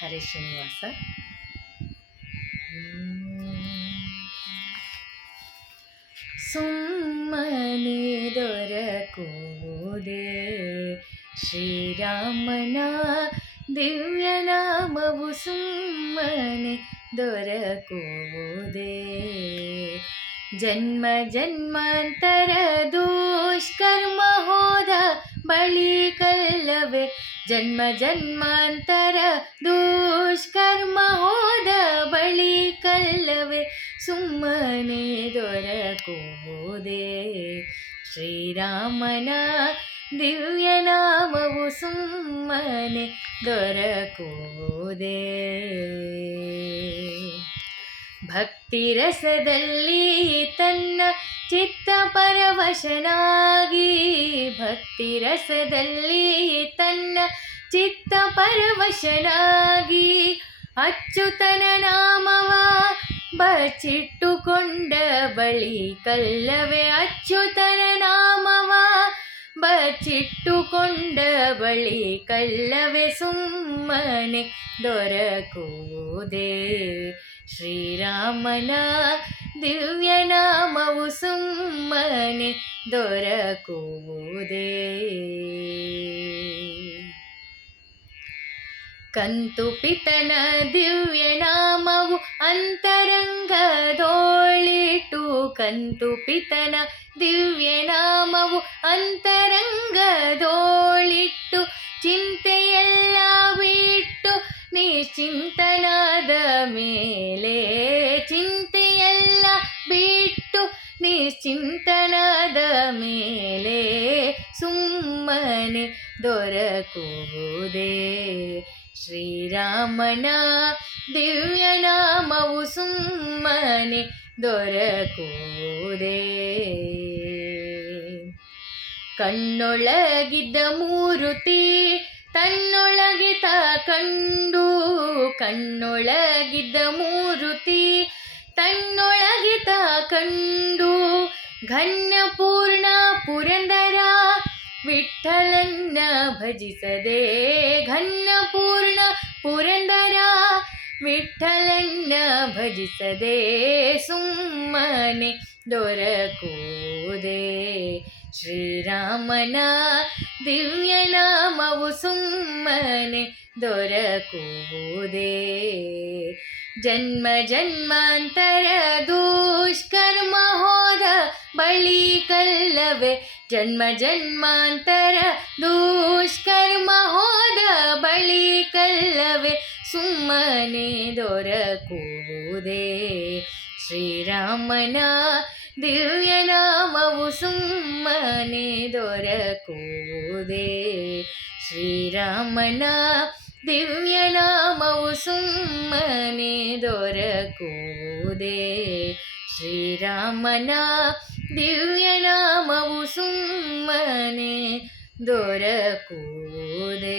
ಹರೇ ಶ್ರೀನಿವಾಸ ಸುಮ್ಮನೆ ದೊರಕುವುದೇ ಶ್ರೀರಾಮನ ದಿವ್ಯನಾಮವು ಸುಮ್ಮನೆ ದೊರಕುವುದೇ ಜನ್ಮ ಜನ್ಮಾಂತರ ದುಷ್ಕರ್ಮ ಹೋದ ಬಳಿಕಲ್ಲವೇ ಜನ್ಮ ಜನ್ಮಾಂತರ ದುಷ್ಕರ್ಮ ಹೋದ ಬಳಿ ಕಲ್ಲವೇ ಸುಮ್ಮನೆ ದೊರಕುವುದೇ ಶ್ರೀರಾಮನ ದಿವ್ಯನಾಮವು ಸುಮ್ಮನೆ ದೊರಕುವುದೇ ಭಕ್ತಿ ರಸದಲ್ಲಿ ತನ್ನ ಚಿತ್ತ ಪರವಶನಾಗಿ ಭಕ್ತಿ ರಸದಲ್ಲಿ ತನ್ನ ಚಿತ್ತ ಪರವಶನಾಗಿ ಅಚ್ಚುತನ ನಾಮವ ಬಚ್ಚಿಟ್ಟುಕೊಂಡ ಬಳಿ ಕಲ್ಲವೇ ಅಚ್ಚುತನ ನಾಮವ ಬಚ್ಚಿಟ್ಟುಕೊಂಡ ಬಳಿ ಕಲ್ಲವೇ ಸುಮ್ಮನೆ ದೊರಕುವುದೇ ಶ್ರೀರಾಮನ ದಿವ್ಯನಾಮವು ಸುಮ್ಮನೆ ದೊರಕುವುದೇ. ಕಂತು ಪಿತನ ದಿವ್ಯನಾಮವು ಅಂತರಂಗದೋಳಿಟ್ಟು ಕಂತು ಪಿತನ ದಿವ್ಯನಾಮವು ಅಂತರಂಗದೋಳಿಟ್ಟು ಚಿಂತೆಯೆಲ್ಲ ಬಿಟ್ಟು ನಿಶ್ಚಿಂತನಾದ ಮೇಲೆ ನಿಶ್ಚಿಂತನಾದ ಮೇಲೆ ಸುಮ್ಮನೆ ದೊರಕುವುದೇ. ಶ್ರೀರಾಮನ ದಿವ್ಯನಾಮವು ಸುಮ್ಮನೆ ದೊರಕುವುದೇ. ಕಣ್ಣೊಳಗಿದ್ದ ಮೂರುತಿ ತನ್ನೊಳಗೆ ಕಂಡು, ಕಣ್ಣೊಳಗಿದ್ದ ಮೂರುತಿ ತನ್ನೊಳಗೆ ಕಂಡು ಘನ್ಯಪೂರ್ಣ ಪುರಂದರ ವಿಠಲನ್ನ ಭಜಿಸದೆ ಘನ್ನಪೂರ್ಣ ಪುರಂದರ ವಿಠಲನ್ನ ಭಜಿಸದೆ ಸುಮ್ಮನೆ ದೊರಕುವುದೇ ಶ್ರೀರಾಮನ ದಿವ್ಯನಾಮವು ಸುಮ್ಮನೆ ದೊರಕುವುದೇ ಜನ್ಮ ಜನ್ಮಾಂತರ ದುಷ್ಕರ್ಮ ಹೋದ ಬಳಿ ಕಲ್ಲವೇ ಜನ್ಮ ಜನ್ಮಾಂತರ ದುಷ್ಕರ್ಮ ಹೋದ ಬಳಿ ಕಲ್ಲವೇ ಸುಮ್ಮನೆ ದೊರಕುವುದೇ ಶ್ರೀರಾಮನ ದಿವ್ಯನಾಮವು ಸುಮ್ಮನೆ ದೊರಕುವುದೇ ಶ್ರೀರಾಮನ ದಿವ್ಯನಾಮವು ಸುಮ್ಮನೆ ದೊರಕುವುದೇ ಶ್ರೀರಾಮನ ದಿವ್ಯನಾಮವು ಸುಮ್ಮನೆ ದೊರಕುವುದೇ